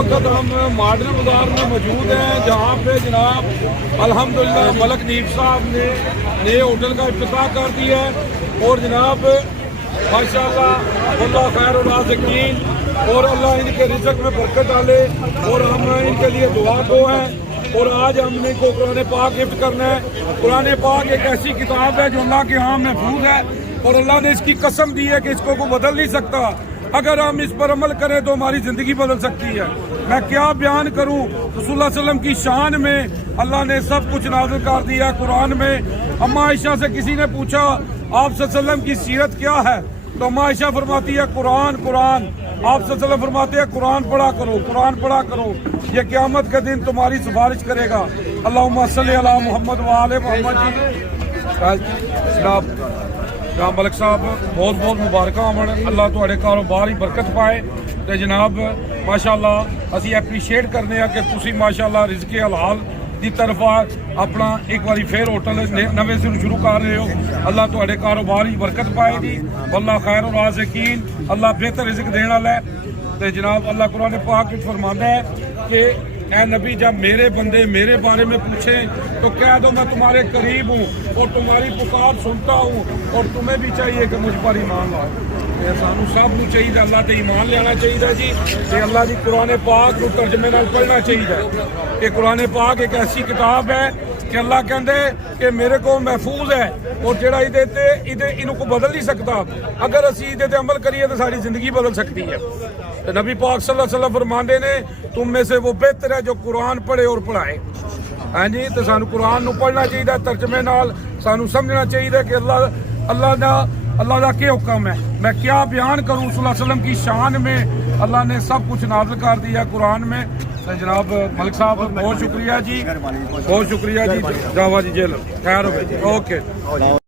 वक्त हम मॉडर्न बाजार में मौजूद हैं, जहाँ पे जनाब अल्हम्दुलिल्लाह मलक नीब साहब ने नए होटल का इफ्तिताह कर दिया है। और जनाब माशाअल्लाह अल्लाह खैर और राज़िकीन, और अल्लाह इनके रिज़्क़ में बरकत डाले, और हम इनके लिए दुआ गो हैं। और आज हमने को कुरान पाक गिफ्ट करना है। कुरान पाक एक ऐसी किताब है जो अल्लाह के यहाँ महफूज है, और अल्लाह ने इसकी कसम दी है कि इसको कोई बदल नहीं सकता। अगर हम इस पर अमल करें तो हमारी ज़िंदगी बदल सकती है। मैं क्या बयान करूं, रसूलुल्लाह सल्लल्लाहु अलैहि वसल्लम की शान में अल्लाह ने सब कुछ नाज़िल कर दिया कुरान में। अम्मा आयशा से किसी ने पूछा आप सल्लल्लाहु अलैहि वसल्लम की सीरत क्या है, तो अम्मा आयशा फरमाती है कुरान कुरान। आप सल्लल्लाहु अलैहि वसल्लम फरमाते हैं कुरान पढ़ा करो, कुरान पढ़ा करो, ये क़यामत के दिन तुम्हारी सिफारिश करेगा। अल्लाहुम्मा सल्ली अला मुहम्मद व आले मुहम्मद जी। जनाब राम मलिक साहब बहुत बहुत मुबारक होवन, अल्लाह तुहाडे कारोबार ही बरकत पाए। तो जनाब माशाअल्लाह असी एप्रीशिएट करने हैं कि तुसी माशाअल्लाह रिज़्क़े हलाल की तरफ अपना एक बारी फिर होटल नवे सिर शुरू कर रहे हो। अल्लाह तुहाडे कारोबार ही बरकत पाए जी। अल्लाह खैर और राज़िकीन, अल्लाह बेहतर रिज़्क़ देने वाला है। तो जनाब अल्लाह कुरान पाक में फरमाता है कि ऐ नबी जब मेरे बंदे मेरे बारे में पूछें तो कह दो मैं तुम्हारे करीब हूँ और तुम्हारी पुकार सुनता हूँ, और तुम्हें भी चाहिए कि मुझ पर ईमान लाओ। सानू सब नूं चाहिए अल्लाह ते ईमान लेना चाहिए जी। ते अल्लाह की कुरान पाक नूं तर्जमे नाल पढ़ना चाहिए। कि कुरान पाक एक ऐसी किताब है कि अल्लाह कहते कि मेरे को महफूज है, और जेड़ा इहदे को बदल नहीं सकता। अगर असी इहदे ते अमल करिए तो सारी जिंदगी बदल सकती है। तो नबी पाक सल्लल्लाहु अलैहि वसल्लम फरमाते ने तुम में से वो बेहतर है जो कुरान पढ़े और पढ़ाए। हाँ जी, तो सानू कुरान नूं पढ़ना चाहिए, तर्जमे नाल सानू समझना चाहिए कि अल्लाह का क्या हुक्म है। मैं क्या बयान करूँ, सल्लल्लाहु अलैहि वसल्लम की शान में अल्लाह ने सब कुछ नाज़िल कर दिया कुरान में। तो जनाब मलिक साहब बहुत शुक्रिया जी, बहुत शुक्रिया जी। जावा जी जेल खैर हो गई जी, ओके।